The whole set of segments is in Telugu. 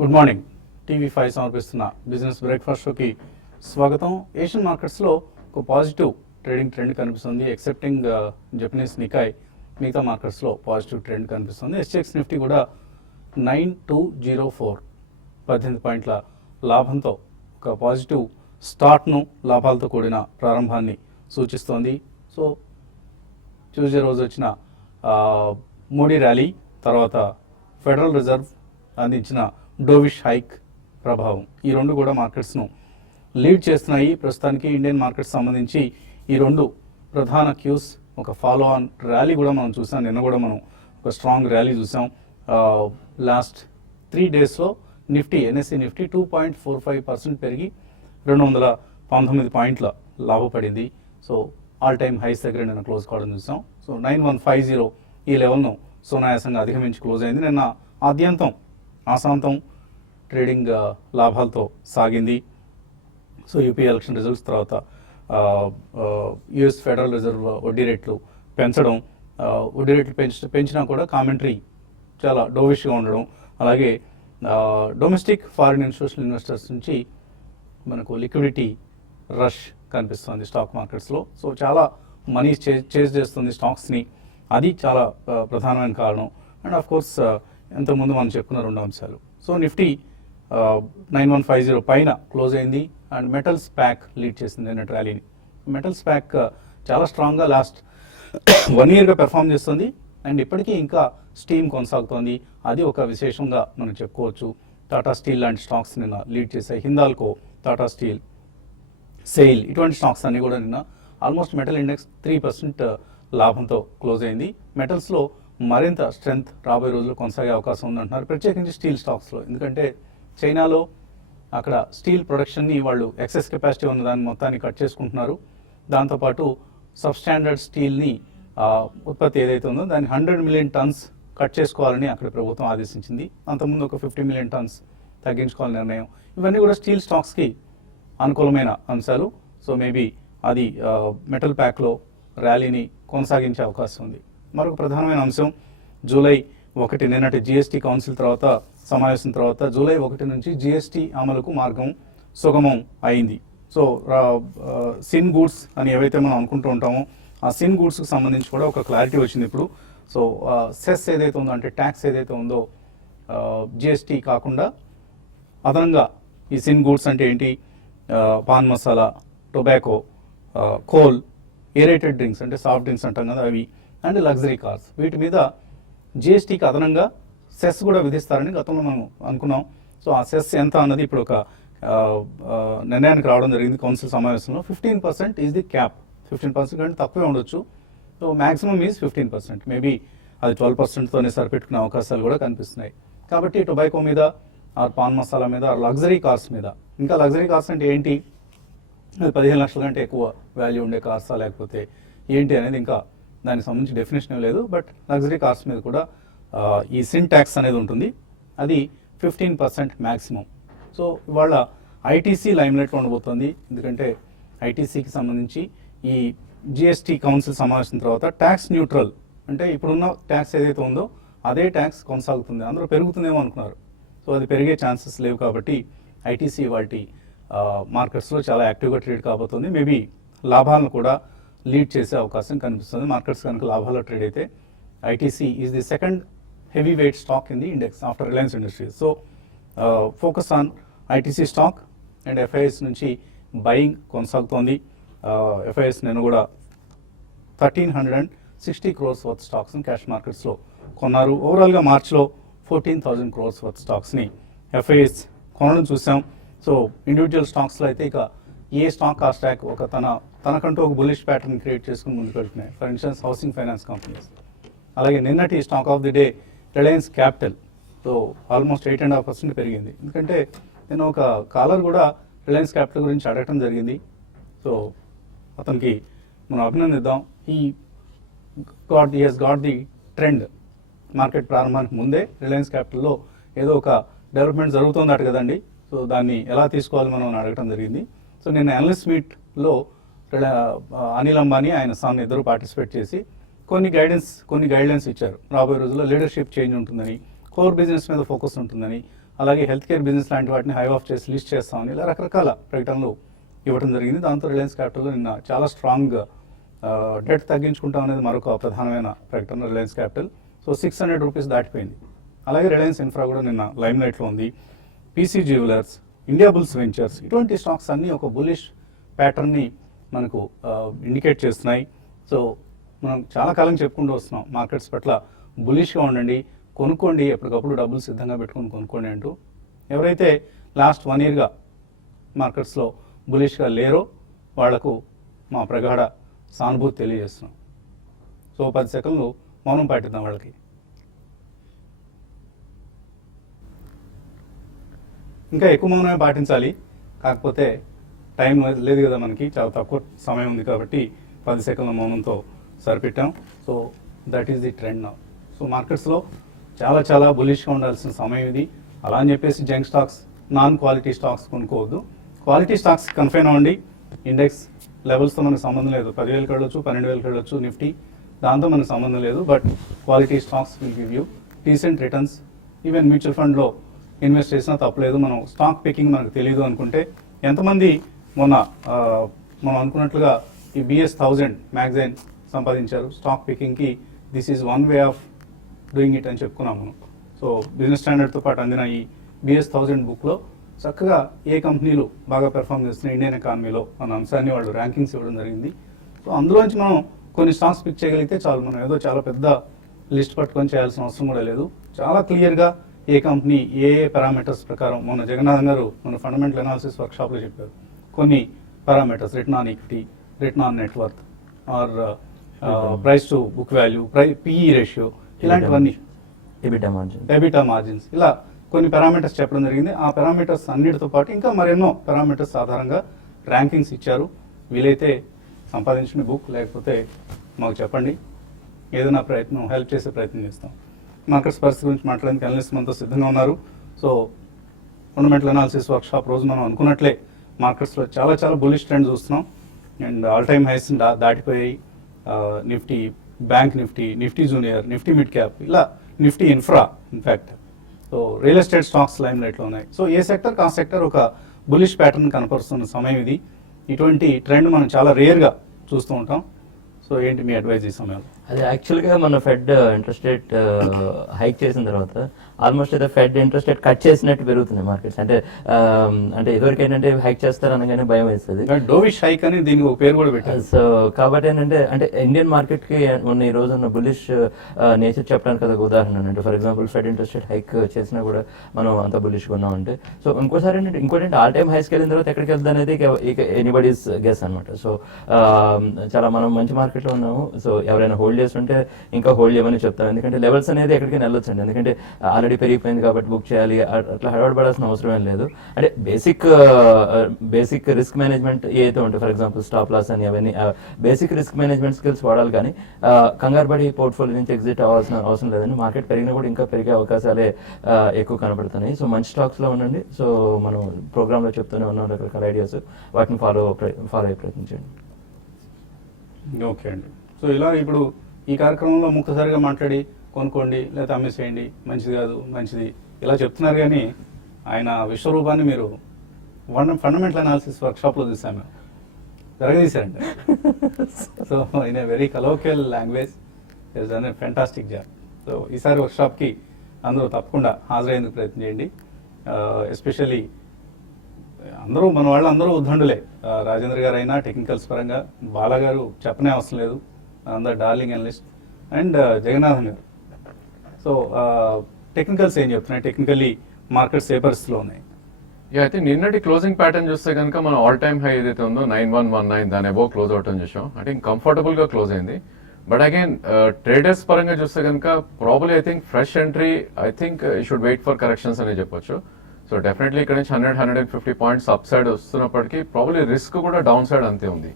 Good morning. టీవీ5 సమర్పిస్తున్న బిజినెస్ బ్రేక్ఫాస్ట్ షోకి స్వాగతం. ఏషియన్ మార్కెట్స్లో ఒక పాజిటివ్ ట్రేడింగ్ ట్రెండ్ కనిపిస్తుంది. ఎక్సెప్టింగ్ జపనీస్ నికాయ్, మిగతా మార్కెట్స్లో పాజిటివ్ ట్రెండ్ కనిపిస్తుంది. ఎస్జెక్స్ నిఫ్టీ కూడా 9204 18 పాయింట్ల లాభంతో ఒక పాజిటివ్ స్టార్ట్ను లాభాలతో కూడిన ప్రారంభాన్ని సూచిస్తోంది. సో ట్యూస్డే రోజు వచ్చిన మోడీ ర్యాలీ తర్వాత ఫెడరల్ రిజర్వ్ అందించిన డోవిష్ హైక్ ప్రభావం, ఈ రెండు కూడా మార్కెట్స్ను లీడ్ చేస్తున్నాయి. ప్రస్తుతానికి ఇండియన్ మార్కెట్స్ సంబంధించి ఈ రెండు ప్రధాన క్యూస్ ఒక ఫాలో ఆన్ ర్యాలీ కూడా మనం చూసాం. నిన్న కూడా మనం ఒక స్ట్రాంగ్ ర్యాలీ చూసాం. లాస్ట్ 3 డేస్లో నిఫ్టీ, ఎన్ఎస్సి నిఫ్టీ 2.45% పెరిగి 219 పాయింట్ల లాభపడింది. సో ఆల్ టైమ్ హైస్ దగ్గర నిన్న క్లోజ్ కావడం చూసాం. సో 9150 ఈ లెవెల్ను సునాయాసంగా అధిగమించి క్లోజ్ అయింది. నిన్న ఆద్యంతం ఆశాంతం ట్రేడింగ్ లాభాలతో సాగింది. సో యూపీ ఎలక్షన్ రిజల్ట్స్ తర్వాత యుఎస్ ఫెడరల్ రిజర్వ్ వడ్డీ రేట్లు పెంచడం, వడ్డీ రేట్లు పెంచినా కూడా కామెంటరీ చాలా డోవిష్గా ఉండడం, అలాగే డొమెస్టిక్ ఫారిన్ ఇన్స్టిట్యూషనల్ ఇన్వెస్టర్స్ నుంచి మనకు లిక్విడిటీ రష్ కనిపిస్తుంది స్టాక్ మార్కెట్స్లో. సో చాలా మనీ చేజ్ చేస్తుంది స్టాక్స్ని, అది చాలా ప్రధానమైన కారణం. అండ్ ఆఫ్ కోర్స్ ఇంతకుముందు మనం చెప్పుకున్న రెండు అంశాలు. సో నిఫ్టీ 9150 పైన క్లోజ్ అయింది. అండ్ మెటల్స్ ప్యాక్ లీడ్ చేసింది నిన్నటి ర్యాలీని. మెటల్స్ ప్యాక్ చాలా స్ట్రాంగ్గా లాస్ట్ 1 ఇయర్గా పెర్ఫామ్ చేస్తుంది. అండ్ ఇప్పటికీ ఇంకా స్టీమ్ కొనసాగుతోంది, అది ఒక విశేషంగా మనం చెప్పుకోవచ్చు. టాటా స్టీల్ లాంటి స్టాక్స్ నిన్న లీడ్ చేశాయి. హిందాల్కో, టాటా స్టీల్, సెయిల్, ఇటువంటి స్టాక్స్ అన్నీ కూడా నిన్న ఆల్మోస్ట్ మెటల్ ఇండెక్స్ 3% లాభంతో క్లోజ్ అయింది. మెటల్స్లో మరింత స్ట్రెంగ్త్ రాబోయే రోజుల్లో కొనసాగే అవకాశం ఉందంటున్నారు, ప్రత్యేకించి స్టీల్ స్టాక్స్లో. ఎందుకంటే చైనాలో అక్కడ స్టీల్ ప్రొడక్షన్ని వాళ్ళు ఎక్సెస్ కెపాసిటీ ఉన్న దాన్ని మొత్తాన్ని కట్ చేసుకుంటున్నారు. దాంతోపాటు సబ్స్టాండర్డ్ స్టీల్ని ఉత్పత్తి ఏదైతే ఉందో దాన్ని 100 మిలియన్ టన్స్ కట్ చేసుకోవాలని అక్కడ ప్రభుత్వం ఆదేశించింది. అంతకుముందు ఒక 50 మిలియన్ టన్స్ తగ్గించుకోవాలని నిర్ణయం. ఇవన్నీ కూడా స్టీల్ స్టాక్స్కి అనుకూలమైన అంశాలు. సో మేబీ అది మెటల్ ప్యాక్లో ర్యాలీని కొనసాగించే అవకాశం ఉంది. మరొక ప్రధానమైన అంశం, జూలై 1 నిన్నటి జిఎస్టీ కౌన్సిల్ తర్వాత సమావేశం తర్వాత జూలై 1 నుంచి జిఎస్టీ అమలుకు మార్గం సుగమం అయింది. సో సిన్ గూడ్స్ అని ఏవైతే మనం అనుకుంటూ ఉంటామో ఆ సిన్ గూడ్స్కి సంబంధించి కూడా ఒక క్లారిటీ వచ్చింది ఇప్పుడు. సో సెస్ ఏదైతే ఉందో, అంటే ట్యాక్స్ ఏదైతే ఉందో జిఎస్టీ కాకుండా అదనంగా ఈ సిన్ గూడ్స్ అంటే ఏంటి, pan masala, tobacco, coal, aerated drinks అంటే సాఫ్ట్ డ్రింక్స్ అంటాం కదా అవి, అండ్ లగ్జరీ కార్స్, వీటి మీద జిఎస్టీకి అదనంగా సెస్ కూడా విధిస్తారని గతంలో మనం అనుకున్నాం. సో ఆ సెస్ ఎంత అన్నది ఇప్పుడు ఒక నిర్ణయానికి రావడం జరిగింది కౌన్సిల్ సమావేశంలో. 15% ఈజ్ ది క్యాప్. 15% కంటే తక్కువే ఉండొచ్చు. So maximum is 15%. మేబీ అది 12%తోనే సరిపెట్టుకునే అవకాశాలు కూడా కనిపిస్తున్నాయి. కాబట్టి టొబాకో మీద, ఆర్ పాన్ మసాలా మీద, ఆర్ లగ్జరీ కార్స్ మీద, ఇంకా లగ్జరీ కార్స్ అంటే ఏంటి, అది 15 లక్షల కంటే ఎక్కువ వాల్యూ ఉండే కార్సా లేకపోతే ఏంటి అనేది ఇంకా దానికి సంబంధించి డెఫినేషన్ లేదు. బట్ లగ్జరీ కార్స్ మీద కూడా ఈ సిన్ ట్యాక్స్ అనేది ఉంటుంది, అది 15% మ్యాక్సిమం. సో ఇవాళ ఐటీసీ లైమ్లైట్లో ఉండబోతోంది. ఎందుకంటే ఐటీసీకి సంబంధించి ఈ జిఎస్టీ కౌన్సిల్ సమావేశం తర్వాత ట్యాక్స్ న్యూట్రల్, అంటే ఇప్పుడున్న ట్యాక్స్ ఏదైతే ఉందో అదే ట్యాక్స్ కొనసాగుతుంది. అందరూ పెరుగుతుందేమో అనుకున్నారు. సో అది పెరిగే ఛాన్సెస్ లేవు. కాబట్టి ఐటీసీ వాటి మార్కెట్స్లో చాలా యాక్టివ్గా ట్రేడ్ కాబోతుంది. మేబీ లాభాలను కూడా లీడ్ చేసే అవకాశం కనిపిస్తుంది. మార్కెట్స్ కనుక లాభాల్లో ట్రేడ్ అయితే ITC is the second heavy weight stock in the index after Reliance Industries. So focus on ITC stock and FIs నుంచి బయింగ్ కొనసాగుతోంది. ఎఫ్ఐఎస్ నేను కూడా 1360 crores వర్త్ స్టాక్స్ని క్యాష్ మార్కెట్స్లో కొన్నారు. ఓవరాల్గా మార్చ్లో 14,000 crores వర్త్ స్టాక్స్ని ఎఫ్ఐఎస్ కొనడం చూసాం. సో ఇండివిజువల్ స్టాక్స్లో అయితే ఇక ఏ స్టాక్ ఆ స్టాక్ ఒక తనకంటూ ఒక బులిష్ ప్యాటర్న్ క్రియేట్ చేసుకుని ముందుకు వెళ్తున్నాయి. For instance housing finance companies. అలాగే నిన్నటి stock of the day Reliance capital. So almost 8.5% పెరిగింది. ఎందుకంటే నేను ఒక కాలర్ కూడా రిలయన్స్ క్యాపిటల్ గురించి అడగటం జరిగింది. సో అతనికి మనం అభినందిద్దాం. He has got the trend. Market ప్రారంభానికి ముందే రిలయన్స్ క్యాపిటల్లో ఏదో ఒక డెవలప్మెంట్ జరుగుతుందట కదండి. సో దాన్ని ఎలా తీసుకోవాలి మనం అడగటం జరిగింది. సో నేను అనలిస్ట్ మీట్లో అనిల్ అంబానీ ఆయన సన్ ఇద్దరు పార్టిసిపేట్ చేసి కొన్ని గైడ్లైన్స్ ఇచ్చారు. రాబోయే రోజుల్లో లీడర్షిప్ చేంజ్ ఉంటుందని, కోర్ బిజినెస్ మీద ఫోకస్ ఉంటుందని, అలాగే హెల్త్ కేర్ బిజినెస్ లాంటి వాటిని హై ఆఫ్ చేసి లిస్ట్ చేస్తామని ఇలా రకరకాల ప్రకటనలు ఇవ్వడం జరిగింది. దాంతో రిలయన్స్ క్యాపిటల్లో నిన్న చాలా స్ట్రాంగ్ డెట్ తగ్గించుకుంటాం అనేది మరొక ప్రధానమైన ప్రకటన రిలయన్స్ క్యాపిటల్. సో 600 రూపీస్ దాటిపోయింది. అలాగే రిలయన్స్ ఇన్ఫ్రా కూడా నిన్న లైమ్ లైట్లో ఉంది. PC jewellers, India bulls ventures, ఇటువంటి స్టాక్స్ అన్నీ ఒక బులిష్ ప్యాటర్న్ని మనకు ఇండికేట్ చేస్తున్నాయి. సో మనం చాలా కాలం చెప్పుకుంటూ వస్తున్నాం మార్కెట్స్ పట్ల బులిష్గా ఉండండి, కొనుక్కోండి, ఎప్పటికప్పుడు డబ్బులు సిద్ధంగా పెట్టుకొని కొనుక్కోండి అంటూ. ఎవరైతే లాస్ట్ 1 yearగా మార్కెట్స్లో బులిష్గా లేరో వాళ్లకు మా ప్రగాఢ సానుభూతి తెలియజేస్తున్నాం. సో 10 సెకండ్లు మౌనం పాటిద్దాం వాళ్ళకి. ఇంకా ఎక్కువ మౌనమే పాటించాలి, కాకపోతే టైం లేదు కదా మనకి, చాలా తక్కువ సమయం ఉంది కాబట్టి 10 సెకండ్ల మౌనంతో సరిపెట్టాం. So that is the trend now. So మార్కెట్స్లో చాలా చాలా బులిష్గా ఉండాల్సిన సమయం ఇది. అలా అని చెప్పేసి junk stocks, non quality stocks కొనుక్కోవద్దు. క్వాలిటీ స్టాక్స్ కన్ఫైన్ అవ్వండి. ఇండెక్స్ లెవెల్స్తో మనకు సంబంధం లేదు. 10,000కి వెళ్ళొచ్చు, 12,000కి వెళ్ళొచ్చు నిఫ్టీ, దాంతో మనకు సంబంధం లేదు. But quality stocks will give you decent returns. Even mutual ఫండ్లో ఇన్వెస్ట్ చేసినా తప్పలేదు. మనం స్టాక్ పికింగ్ మనకు తెలియదు అనుకుంటే, ఎంతమంది మొన్న మనం అనుకున్నట్లుగా ఈ BS 1000 మ్యాగజైన్ సంపాదించారు స్టాక్ పికింగ్కి. This is one way of doing it అని చెప్పుకున్నాం మనం. సో బిజినెస్ స్టాండర్డ్తో పాటు అందిన ఈ BS 1000 బుక్లో చక్కగా ఏ కంపెనీలు బాగా పెర్ఫామ్ చేస్తున్నాయి ఇండియన్ ఎకానమీలో అన్న అంశాన్ని వాళ్ళు ర్యాంకింగ్స్ ఇవ్వడం జరిగింది. సో అందులోంచి మనం కొన్ని స్టాక్స్ పిక్ చేయగలిగితే చాలు. మనం ఏదో చాలా పెద్ద లిస్ట్ పట్టుకొని చేయాల్సిన అవసరం కూడా లేదు. చాలా క్లియర్గా ఏ కంపెనీ ఏ పారామీటర్స్ ప్రకారం, మొన్న జగన్నాథన్ గారు మన ఫండమెంటల్ అనాలిసిస్ వర్క్షాప్లో చెప్పారు, కొన్ని parameters, return on equity, return on net worth, or price to book value, PE ratio, ఇలాంటివన్నీ, ఎబిటా మార్జిన్స్, ఇలా కొన్ని పారామీటర్స్ చెప్పడం జరిగింది. ఆ పారామీటర్స్ అన్నిటితో పాటు ఇంకా మరెన్నో పారామీటర్స్ ఆధారంగా ర్యాంకింగ్స్ ఇచ్చారు. వీలైతే సంపాదించిన బుక్, లేకపోతే మాకు చెప్పండి, ఏదైనా ప్రయత్నం హెల్ప్ చేసే ప్రయత్నం చేస్తాం. మార్కెట్స్ పరిస్థితి గురించి మాట్లాడడానికి అనలిస్ట్ మనతో సిద్ధంగా ఉన్నారు. సో ఫండమెంటల్ అనాలిసిస్ వర్క్షాప్ రోజు మనం అనుకున్నట్లే మార్కెట్స్లో చాలా చాలా బులిష్ ట్రెండ్ చూస్తున్నాం. అండ్ ఆల్ టైమ్ హైస్ దాటిపోయాయి. Nifty, bank Nifty, Nifty junior, Nifty mid cap, ఇలా Nifty infra, in fact. So real estate stocks lime లైట్లో ఉన్నాయి. సో ఏ సెక్టర్ కా సెక్టర్ ఒక బులిష్ ప్యాటర్న్ కనపరుస్తున్న సమయం ఇది. ఇటువంటి ట్రెండ్ మనం చాలా రేర్గా చూస్తూ ఉంటాం. సో ఏంటి మీ అడ్వైజ్ ఈ సమయంలో? అది యాక్చువల్గా మన ఫెడ్ ఇంట్రెస్ట్ రేట్ హైక్ చేసిన తర్వాత ఆల్మోస్ట్ అయితే ఫెడ్ ఇంట్రెస్ట్ రేట్ కట్ చేసినట్టు పెరుగుతున్నాయి మార్కెట్స్. అంటే ఇదివరకు ఏంటంటే హైక్ చేస్తారనగానే భయం వేస్తుంది. డోవిష్ హైక్ అని దీనికి ఒక పేరు కూడా పెట్టారు. సో కాబట్టి ఏంటంటే ఇండియన్ మార్కెట్కి ఉన్న ఈ రోజు ఉన్న బులిష్ నేచర్ చెప్పడానికి అదొక ఉదాహరణ. అంటే for example fed interest rate hike చేసినా కూడా మనం అంత బులిష్గా ఉన్నామంటే, సో ఇంకోసారి ఏంటంటే ఇంకోటి ఆల్ టైమ్ హైస్కి వెళ్ళిన తర్వాత ఎక్కడికి వెళ్తుంది అనేది ఎనీబడీస్ గెస్ అనమాట. సో చాలా మనం మంచి మార్కెట్లో ఉన్నాము. సో ఎవరైనా హోల్డ్ చేస్తుంటే ఇంకా హోల్డ్ చేయమని చెప్తాం. ఎందుకంటే లెవెల్స్ అనేది ఎక్కడికైనా వెళ్ళొచ్చండి. ఎందుకంటే ఆల్రెడీ పెరిగిపోయింది కాబట్టి బుక్ చేయాలి అట్లా హడబడాల్సిన అవసరం ఏం లేదు. అంటే బేసిక్ రిస్క్ మేనేజ్మెంట్ ఏదైతే ఉంటాయి, ఫర్ ఎగ్జాంపుల్ స్టాప్ లాస్ అని, అవన్నీ బేసిక్ రిస్క్ మేనేజ్మెంట్ స్కిల్స్ వాడాలి. కానీ కంగారు పడి పోర్ట్ఫోలియో నుంచి ఎగ్జిట్ అవ్వాల్సిన అవసరం లేదండి. మార్కెట్ పెరిగినా కూడా ఇంకా పెరిగే అవకాశాలే ఎక్కువ కనపడుతున్నాయి. సో మంచి స్టాక్స్లో ఉండండి. సో మనం ప్రోగ్రాంలో చెప్తూనే ఉన్నాం రకరకాల ఐడియాస్, వాటిని ఫాలో అయ్యే ప్రయత్నించండి. ఓకే అండి. సో ఇలా ఇప్పుడు ఈ కార్యక్రమంలో ముఖ్యసారిగా మాట్లాడి కొనుక్కోండి లేదా అమ్మేసేయండి, మంచిది కాదు మంచిది ఇలా చెప్తున్నారు. కానీ ఆయన విశ్వరూపాన్ని మీరు ఫండమెంటల్ అనాలిసిస్ వర్క్షాప్లో చూసాం, మేము జరగదీశారండి. So in a very colloquial language is done a fantastic job. So ఈసారి వర్క్షాప్కి అందరూ తప్పకుండా హాజరయ్యేందుకు ప్రయత్నం చేయండి. ఎస్పెషల్లీ అందరూ మన వాళ్ళు అందరూ ఉద్దండులే. రాజేంద్ర గారు అయినా టెక్నికల్స్ పరంగా, బాలా గారు చెప్పనే అవసరం లేదు, అందరు డార్లింగ్ అనలిస్ట్, అండ్ జగన్నాథన్ గారు. సో టెక్నికల్స్ ఏం చెప్తున్నాయి, టెక్నికల్లీ మార్కెట్స్ ఏ పరిస్థితిలో ఉన్నాయి? అయితే నిన్నటి క్లోజింగ్ ప్యాటర్న్ చూస్తే కనుక మనం ఆల్ టైమ్ హై ఏదైతే ఉందో 9119 దాని అబోవ్ క్లోజ్ అవటం చూసాం. అంటే కంఫర్టబుల్ గా క్లోజ్ అయింది. బట్ అగైన్ ట్రేడర్స్ పరంగా చూస్తే కనుక probably I think fresh entry, I think you should wait for corrections అనే చెప్పొచ్చు. సో డెఫినెట్లీ ఇక్కడ నుంచి 100-150 పాయింట్స్ అప్ సైడ్ వస్తున్నప్పటికీ ప్రాబ్లీ రిస్క్ కూడా డౌన్ సైడ్ అంతే ఉంది.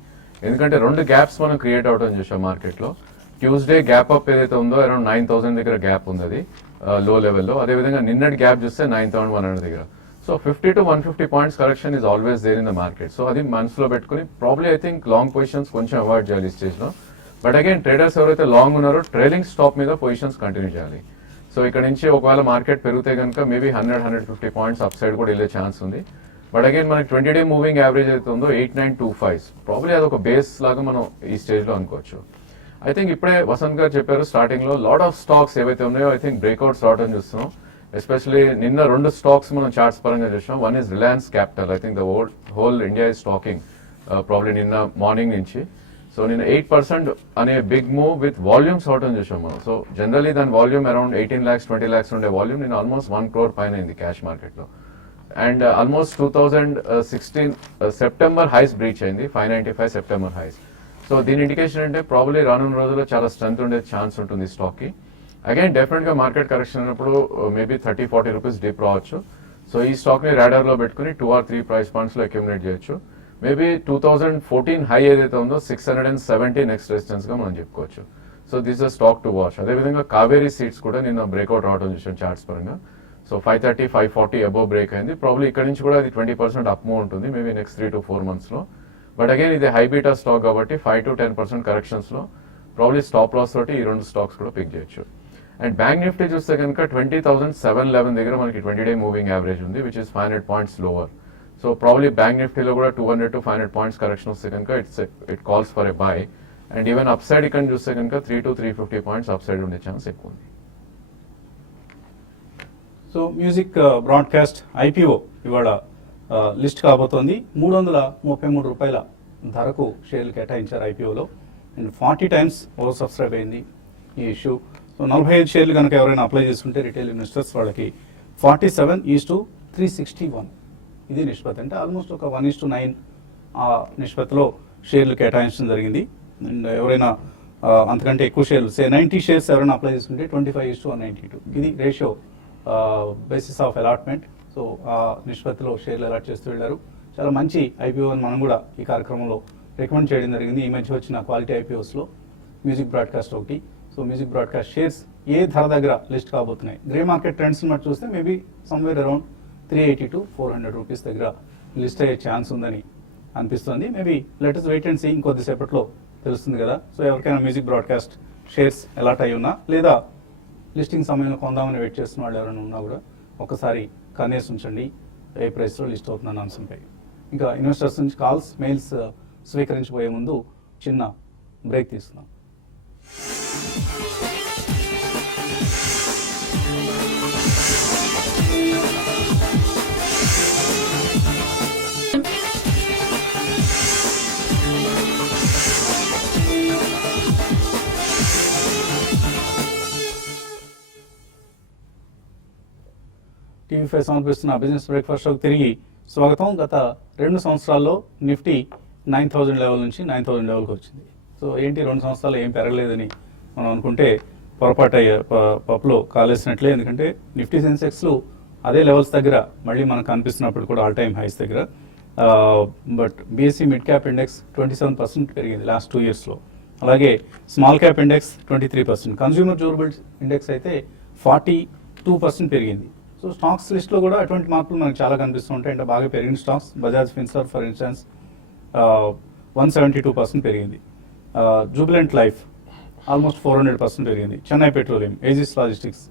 ఎందుకంటే 2 గ్యాప్స్ మనం క్రియేట్ అవడం చూసాం మార్కెట్లో. ట్యూస్డే గ్యాప్ అప్ ఏదైతే ఉందో అరౌండ్ 9,000 దగ్గర గ్యాప్ ఉంది, అది లో లెవెల్లో. అదేవిధంగా నిన్నటి గ్యాప్ చూస్తే 9,100 దగ్గర. So 50-150 points correction is always there in the market. So అది మనసులో పెట్టుకుని probably I think long positions కొంచెం అవాయిడ్ చేయాలి ఈ స్టేజ్లో. బట్ అగైన్ ట్రేడర్స్ ఎవరైతే లాంగ్ ఉన్నారో ట్రైలింగ్ స్టాప్ మీద పొజిషన్స్ కంటిన్యూ చేయాలి. సో ఇక్కడ నుంచి ఒకవేళ మార్కెట్ పెరిగితే కనుక మేబీ 100-150 పాయింట్స్ అప్ సైడ్ కూడా వెళ్ళే ఛాన్స్ ఉంది. బట్ అగైన్ మనకి 20-డే మూవింగ్ యావరేజ్ అయితే ఉందో 8925 ప్రాబ్లీ అదొక బేస్ లాగా మనం ఈ స్టేజ్లో అనుకోవచ్చు. ఐ థింక్ ఇప్పుడే వసంత్ గారు చెప్పారు స్టార్టింగ్లో లాట్ ఆఫ్ స్టాక్స్ ఏవైతే ఉన్నాయో ఐ థింక్ బ్రేక్అవుట్స్ రావడం చూస్తున్నాం. ఎస్పెషలీ నిన్న 2 స్టాక్స్ మనం చార్ట్స్ పరంగా చూసాం. One is Reliance capital. I think the whole India is stocking probably నిన్న మార్నింగ్ నుంచి. సో నిన్న 8% అనే బిగ్ మూవ్ విత్ వాల్యూమ్స్ అవటం చూసాం మనం. సో జనరలీ దాని వాల్యూమ్ అరౌండ్ 18 lakhs 20 lakhs ఉండే వాల్యూమ్ నేను ఆల్మోస్ట్ 1 crore పైన అయింది క్యాష్ మార్కెట్లో. And almost 2016 September highs breach అయింది, 595 సెప్టెంబర్ హైస్. సో దీని ఇండికేషన్ అంటే ప్రాబ్లీ రానున్న రోజుల్లో చాలా స్ట్రెంత్ ఉండే ఛాన్స్ ఉంటుంది ఈ స్టాక్కి. అగైన్ డెఫినెట్గా మార్కెట్ కరెక్షన్ అయినప్పుడు మేబీ 30-40 రూపీస్ డిప్ రావచ్చు. సో ఈ స్టాక్ని రాడార్లో పెట్టుకుని 2 or 3 ప్రైస్ పాయింట్స్లో అక్యుమిలేట్ చేయొచ్చు. మేబీ 2014 హై ఏదైతే ఉందో 670 నెక్స్ట్ రెసిస్టెన్స్గా మనం చెప్పుకోవచ్చు. So this is stock to watch. అదేవిధంగా కావేరీ సీడ్స్ కూడా నిన్న బ్రేక్అవుట్ రావడం చూసాం చార్ట్స్ పరంగా. సో 530-540 అబోవ్ బ్రేక్ అయింది. ప్రాబ్లీ ఇక్కడ నుంచి కూడా అది 20% అప్ మూవ్ ఉంటుంది మేబీ నెక్స్ట్ 3 to 4 monthsలో. బట్ అగైన్ ఇది హై బీటా స్టాక్ కాబట్టి 5-10% కరెక్షన్స్లో ప్రాబ్లీ స్టాప్ లాస్ తోటి ఈ 2 స్టాక్స్ కూడా పిక్ చేయొచ్చు. అండ్ బ్యాంక్ నిఫ్టీ చూస్తే కనుక 20,711 దగ్గర మనకి 20-డే మూవింగ్ యావరేజ్ ఉంది which is 500 points lower. So probably bank నిఫ్టీలో కూడా 200-500 పాయింట్స్ కరెక్షన్ వస్తే కనుక it calls for a by. And even up side ఇక్కడ చూస్తే కనుక 300-350 పాయింట్స్ అప్ సైడ్ ఉండే ఛాన్స్ ఎక్కువ ఉంది. సో మ్యూజిక్ బ్రాడ్కాస్ట్ ఐపీఓ ఇవాళ లిస్ట్ కాబోతోంది. 333 రూపాయల ధరకు షేర్లు కేటాయించారు ఐపీఓలో. అండ్ 40 times ఓవర్ సబ్స్క్రైబ్ అయింది ఈ ఇష్యూ. సో 45 షేర్లు కనుక ఎవరైనా అప్లై చేసుకుంటే రిటైల్ ఇన్వెస్టర్స్ వాళ్ళకి 47:361 ఇది నిష్పత్తి. అంటే ఆల్మోస్ట్ ఒక 1:9 ఆ నిష్పత్తిలో షేర్లు కేటాయించడం జరిగింది. అండ్ ఎవరైనా అంతకంటే ఎక్కువ షేర్లు 90 షేర్స్ ఎవరైనా అప్లై చేసుకుంటే 25:192 ఇది ratio basis of allotment. So ఆ నిష్పత్తిలో షేర్లు అలాట్ చేస్తూ వెళ్ళారు. చాలా మంచి ఐపీఓ అని మనం కూడా ఈ కార్యక్రమంలో రికమెండ్ చేయడం జరిగింది. ఈ మధ్య వచ్చిన క్వాలిటీ ఐపీఓస్లో మ్యూజిక్ బ్రాడ్కాస్ట్ ఒకటి. సో మ్యూజిక్ బ్రాడ్కాస్ట్ షేర్స్ ఏ ధర దగ్గర లిస్ట్ కాబోతున్నాయి, గ్రే మార్కెట్ ట్రెండ్స్ బట్టి చూస్తే మేబీ సమ్వేర్ అరౌండ్ 380-400 రూపీస్ దగ్గర లిస్ట్ అయ్యే ఛాన్స్ ఉందని అనిపిస్తుంది. Maybe latest wait and see, ఇంకొద్దిసేపట్లో తెలుస్తుంది కదా. సో ఎవరికైనా మ్యూజిక్ బ్రాడ్కాస్ట్ షేర్స్ అలాట్ అయి ఉన్నా లేదా లిస్టింగ్ సమయంలో కొందామని వెయిట్ చేస్తున్న వాళ్ళు ఎవరైనా ఉన్నా కూడా ఒకసారి కన్నేసి ఉంచండి ఏ ప్రైస్లో లిస్ట్ అవుతుందన్న అంశంపై. ఇంకా ఇన్వెస్టర్స్ నుంచి కాల్స్ మెయిల్స్ స్వీకరించబోయే ముందు చిన్న బ్రేక్ తీసుకుందాం. టీవీ5 సమర్పిస్తున్న బిజినెస్ బ్రేక్ఫాస్ట్ షోకి తిరిగి స్వాగతం. గత 2 సంవత్సరాల్లో నిఫ్టీ 9,000 లెవెల్ నుంచి 9,000 లెవెల్కి వచ్చింది. సో ఏంటి 2 సంవత్సరాలు ఏం పెరగలేదని మనం అనుకుంటే పొరపాటు అయ్యే పప్పులో కాలేసినట్లే. ఎందుకంటే నిఫ్టీ సెన్సెక్స్లు అదే లెవెల్స్ దగ్గర మళ్ళీ మనకు కనిపిస్తున్నప్పుడు కూడా ఆల్ టైమ్ హైస్ దగ్గర. But BSc mid cap index 27% పెరిగింది లాస్ట్ 2 yearsలో. అలాగే small cap index 23%, consumer durables index అయితే 42% పెరిగింది. సో స్టాక్స్ లిస్ట్లో కూడా అటువంటి మార్పులు మనకు చాలా కనిపిస్తుంటాయి. అంటే బాగా పెరిగిన stocks Bajaj Finserv for instance 172% పెరిగింది. జూబిలెంట్ లైఫ్ ఆల్మోస్ట్ 400% పెరిగింది. చెన్నై పెట్రోలియం, ఏజిస్ లాజిస్టిక్స్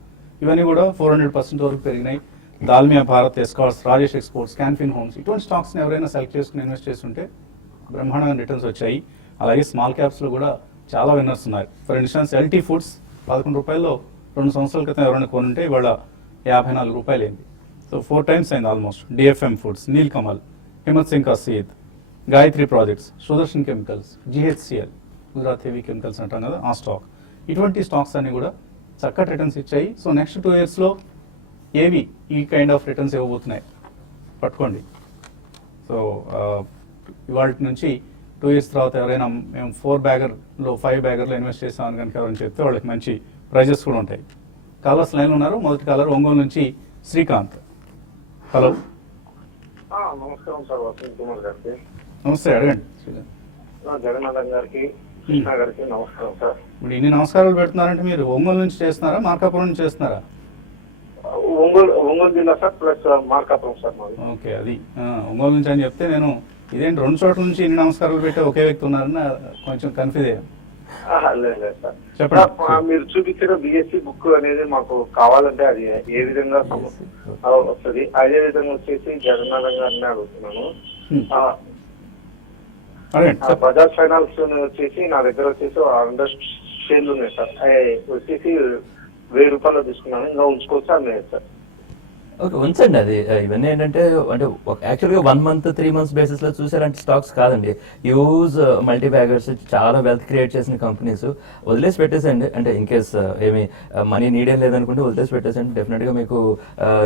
ఇవన్నీ కూడా 400% వరకు పెరిగినాయి. Dalmia Bharat, escorts, Rajesh exports, Can Fin homes ఇటువంటి స్టాక్స్ని ఎవరైనా సెలెక్ట్ చేసుకుని ఇన్వెస్ట్ చేస్తుంటే బ్రహ్మాండమైన రిటర్న్స్ వచ్చాయి. అలాగే స్మాల్ క్యాప్స్లో కూడా చాలా విన్నర్స్ ఉన్నారు. ఫర్ ఇన్స్టెన్స్ ఎల్టీ ఫుడ్స్ 11 రూపాయల్లో 2 సంవత్సరాల క్రితం ఎవరైనా కొనుంటే ఇవాళ 54 రూపాయలు అయింది. సో 4 times అయింది almost. DFM foods, Nilkamal, Himatsingka Seide, Gayatri projects, Sudarshan chemicals, GHCL, Gujarat heavy chemicals అంటాం కదా ఆ స్టాక్. ఇటువంటి స్టాక్స్ అన్ని కూడా చక్కటి రిటర్న్స్ ఇచ్చాయి. సో నెక్స్ట్ 2 yearsలో ఏవి ఈ కైండ్ ఆఫ్ రిటర్న్స్ ఇవ్వబోతున్నాయి పట్టుకోండి. సో ఇవాళ నుంచి 2 years తర్వాత ఎవరైనా మేము 4 baggerలో 5 baggerలో ఇన్వెస్ట్ చేస్తామని కనుక ఎవరైనా చెప్తే వాళ్ళకి మంచి ప్రైజెస్ కూడా ఉంటాయి. కాలర్స్ లైన్లో ఉన్నారు. మొదటి కాలర్ ఒంగోలు నుంచి శ్రీకాంత్. హలో, నమస్కారం సార్, వసంత్ కుమార్ గారికి. నమస్తే, అడగండి శ్రీకాంత్. జగన్నాథన్ గారికి, కృష్ణ గారికి నమస్కారం సార్. ఇప్పుడు ఇన్ని నమస్కారాలు పెడుతున్నారంటే మీరు ఒంగోలు నుంచి చేస్తున్నారా మార్కాపురం నుంచి చేస్తున్నారా? ఒంగోలు జిల్లా సార్ ప్లస్ మార్కాపురం సార్ మాది. ఓకే, అది ఒంగోలు నుంచి అని చెప్తే నేను ఇదేంటి 2 చోట్ల నుంచి ఇన్ని నమస్కారాలు పెట్టి ఒకే వ్యక్తి ఉన్నారని కొంచెం కన్ఫ్యూజ్ అయ్యాను. లేదు లేదు సార్. చెప్పండి. సార్, మీరు చూపించిన బిఎస్సి బుక్ అనేది మాకు కావాలంటే అది ఏ విధంగా వస్తుంది? అదే విధంగా వచ్చేసి జగన్నాథం గారిని అడుగుతున్నాను. అడగండి. బజాజ్ ఫైనాన్స్ వచ్చేసి నా దగ్గర వచ్చేసి 100 షేర్లు ఉన్నాయి సార్. అవి వచ్చేసి 1000 రూపాయలు తీసుకున్నాను. ఇంకా ఉంచుకోవచ్చు అన్నాయి సార్. ఓకే, ఉంచండి. అది ఇవన్నీ ఏంటంటే అంటే యాక్చువల్గా 1 మంత్ 3 మంత్స్ బేసిస్ లో చూసారంటే స్టాక్స్ కాదండి. యూజ్ మల్టీ బ్యాగర్స్ చాలా వెల్త్ క్రియేట్ చేసిన కంపెనీస్ వదిలేసి పెట్టేసండి. అంటే ఇన్ కేస్ ఏమి మనీ నీడే లేదనుకుంటే వదిలేసి పెట్టేసండి. డెఫినెట్ గా మీకు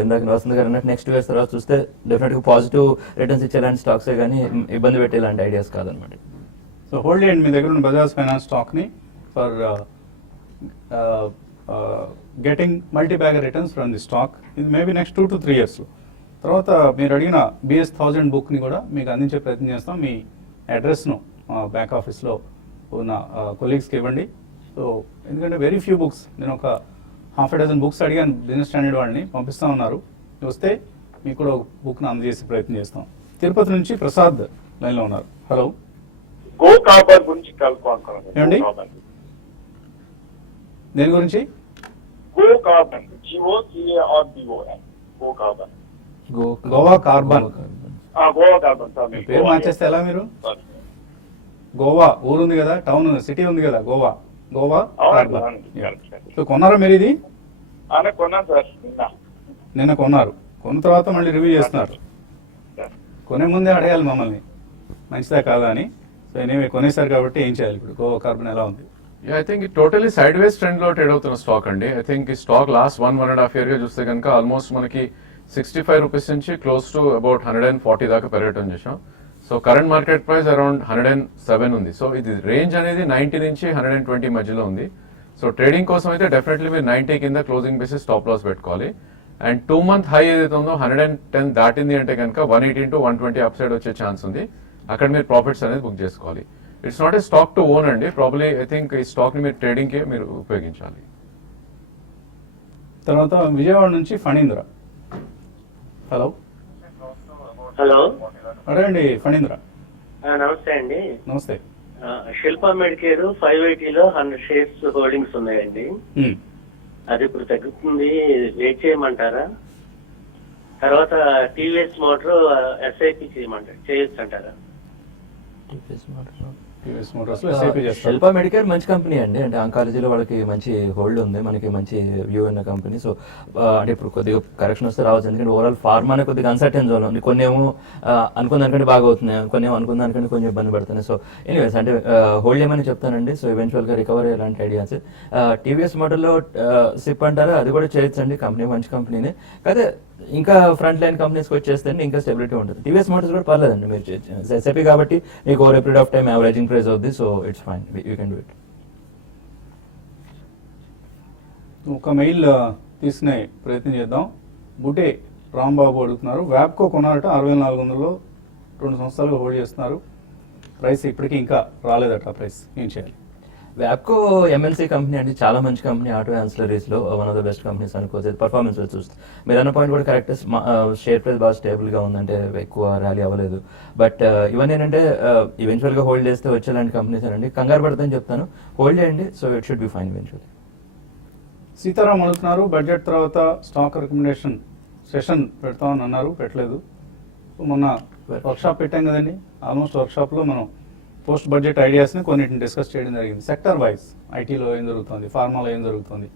ఇందాక వస్తుంది గారు అన్నట్టు నెక్స్ట్ ఇయర్స్ తర్వాత చూస్తే డెఫినెట్ గా పాజిటివ్ రిటర్న్స్ ఇచ్చేలాంటి స్టాక్సే కానీ ఇబ్బంది పెట్టేలాంటి ఐడియాస్ కాదనమాట. సో హోల్డ్ చేయండి మీ దగ్గర ఉన్న బజాజ్ ఫైనాన్స్ స్టాక్ని for getting multibagger returns from the stock. ఇది మేబీ నెక్స్ట్ 2 to 3 years. తర్వాత మీరు అడిగిన BS 1000 బుక్ని కూడా మీకు అందించే ప్రయత్నం చేస్తాం. మీ అడ్రస్ను బ్యాక్ ఆఫీస్లో ఉన్న కొలీగ్స్కి ఇవ్వండి. సో ఎందుకంటే వెరీ ఫ్యూ బుక్స్, నేను ఒక ½ డజన్ బుక్స్ అడిగాను బిజినెస్ స్టాండర్డ్ వాళ్ళని, పంపిస్తా ఉన్నారు. వస్తే మీకు కూడా ఒక బుక్ను అందజేసే ప్రయత్నం చేస్తాం. తిరుపతి నుంచి ప్రసాద్ లైన్లో ఉన్నారు. హలో, గో కార్బన్ గురించి కలుపుకోవాలి. ఏమండి? దేని గురించి? Go carbon, GOCARBON, go carbon. Goa carbon. Goa carbon sir. పేరు మార్చేస్తే ఎలా మీరు? గోవా ఊరు ఉంది కదా, టౌన్ సిటీ ఉంది కదా, గోవా కార్బన్. సో కొన్నారా మీరు ఇది? కొన్నాను సార్. నిన్న కొన్నారు. కొన్న తర్వాత మళ్ళీ రివ్యూ చేస్తున్నారు. కొనే ముందే అడగాలి మమ్మల్ని మంచిదా కాదా అని. సో ఎనీవే కొనేసారు కాబట్టి ఏం చేయాలి ఇప్పుడు? గోవా కార్బన్ ఎలా ఉంది? ఐ థింక్ ఈ టోటలీ సైడ్ వేస్ ట్రెండ్ లో ట్రేడ్ అవుతున్న స్టాక్ అండి. ఐ థింక్ ఈ స్టాక్ లాస్ట్ 1.5 year గా చూస్తే కనుక ఆల్మోస్ట్ మనకి 65 రూపీస్ నుంచి క్లోజ్ టు అబౌట్ 140 దాకా పెరగటం చేసాం. So current market price around 107 ఉంది. సో ఇది రేంజ్ అనేది 90 నుంచి 120 మధ్యలో ఉంది. సో ట్రేడింగ్ కోసం అయితే డెఫినెట్లీ మీరు 90 కింద క్లోజింగ్ బేసిస్ స్టాప్ లాస్ పెట్టుకోవాలి. అండ్ 2 month హై ఏదైతే ఉందో 110 దాటింది అంటే కనుక 118 to 120 అప్ సైడ్ వచ్చే ఛాన్స్ ఉంది. అక్కడ మీరు ప్రాఫిట్స్ అనేది బుక్ చేసుకోవాలి. It's not a stock to own అండి. ప్రాబ్లీ ఐ థింక్ ఈ స్టాక్ ని మీరు ట్రేడింగ్ కి మీరు ఉపయోగించాలి. తర్వాత విజయవాడ నుంచి ఫణీంద్ర. హలో అడగండి ఫణీంద్ర. నమస్తే అండి. నమస్తే. శిల్పా మెడికేర్ 580లో 100 షేర్స్ హోల్డింగ్స్ ఉన్నాయండి. అది ఇప్పుడు తగ్గుతుంది, వెయిట్ చేయమంటారా? తర్వాత టీవీఎస్ మోటార్ SIP చేయొచ్చు అంటారా? శిల్పా మెడికేర్ మంచి కంపెనీ అండి. అంటే ఆంకాలజీలో వాళ్ళకి మంచి హోల్డ్ ఉంది, మనకి మంచి వ్యూ ఉన్న కంపెనీ. సో అంటే ఇప్పుడు కొద్దిగా కరెక్షన్ వస్తే రావచ్చు. ఎందుకంటే ఓవరాల్ ఫార్మానే కొద్దిగా అన్సర్టెన్ జోన్ ఉంది. కొన్ని ఏమో అనుకున్న దానికంటే బాగా అవుతున్నాయి, కొన్ని ఏమో అనుకున్న దానికంటే కొంచెం ఇబ్బంది పడుతున్నాయి. సో ఎనీవేస్ అంటే హోల్డ్ ఏమని చెప్తానండి. సో ఈవెన్చువల్గా రికవరీ ఎలాంటి ఐడియాస్. టీవీఎస్ మోడల్లో సిప్ అంటారా, అది కూడా చేయొచ్చండి. కంపెనీ మంచి కంపెనీనే. కాదే ఇంకా ఫ్రంట్ లైన్ కంపెనీస్కి వచ్చేస్తే ఇంకా స్టెబిలిటీ ఉంటుంది. టీవీఎస్ మోటార్స్ కూడా పర్లేదండి. మీరు SIP కాబట్టి మీకు over period of time averaging price అవుద్ది. So it's fine, you can do it. ఒక మెయిల్ తీసుకునే ప్రయత్నం చేద్దాం. బుటే రాంబాబు అడుగుతున్నారు. వ్యాప్కో కొన్నారట 6400లో 2 సంవత్సరాలుగా హోల్డ్ చేస్తున్నారు. ప్రైస్ ఇప్పటికీ ఇంకా రాలేదట. ప్రైస్ ఏం చేయాలి? వ్యాప్కో MNC కంపెనీ అండి, చాలా మంచి కంపెనీ. ఆటో యాన్సిలరీస్ లో one of the best companies అనుకోవచ్చు. పర్ఫార్మెన్స్ చూస్తే మీరు అన్న పాయింట్ కూడా కరెక్ట్. షేర్ ప్రైస్ బాగా స్టేబుల్ గా ఉందంటే ఎక్కువ ర్యాలీ అవ్వలేదు. బట్ ఇవన్నీ ఏంటంటే ఈవెన్చువల్ గా హోల్డ్ చేస్తే వచ్చేలాంటి కంపెనీస్ అండి. కంగారు పడతాయని చెప్తాను, హోల్డ్ చేయండి. So it should be fine eventually. Sitaram అడుగుతున్నారు. బడ్జెట్ తర్వాత స్టాక్ రికమెండేషన్ సెషన్ పెడతామని అన్నారు, పెట్టలేదు. మొన్న వర్క్షాప్ పెట్టాం కదండి. ఆల్మోస్ట్ వర్క్షాప్లో మనం పోస్ట్ బడ్జెట్ ఐడియాస్ని కొన్నిటిని డిస్కస్ చేయడం జరిగింది. సెక్టర్ వైజ్ ఐటీలో ఏం జరుగుతుంది, ఫార్మాలో ఏం జరుగుతుంది,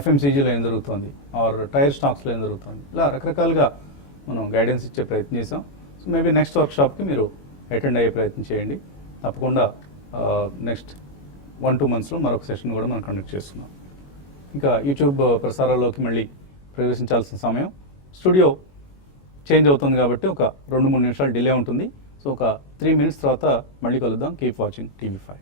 FMCGలో ఏం జరుగుతుంది, ఆర్ టైర్ స్టాక్స్లో ఏం జరుగుతుంది, ఇలా రకరకాలుగా మనం గైడెన్స్ ఇచ్చే ప్రయత్నం చేసాం. సో మేబీ నెక్స్ట్ వర్క్షాప్కి మీరు అటెండ్ అయ్యే ప్రయత్నం చేయండి. తప్పకుండా నెక్స్ట్ 1-2 monthsలో మరొక సెషన్ కూడా మనం కండక్ట్ చేస్తున్నాం. ఇంకా యూట్యూబ్ ప్రసారాల్లోకి మళ్ళీ ప్రవేశించాల్సిన సమయం. స్టూడియో చేంజ్ అవుతుంది కాబట్టి ఒక 2-3 నిమిషాలు డిలే ఉంటుంది. సో ఒక 3 minutes తర్వాత మళ్ళీ కలుద్దాం. Keep watching TV5.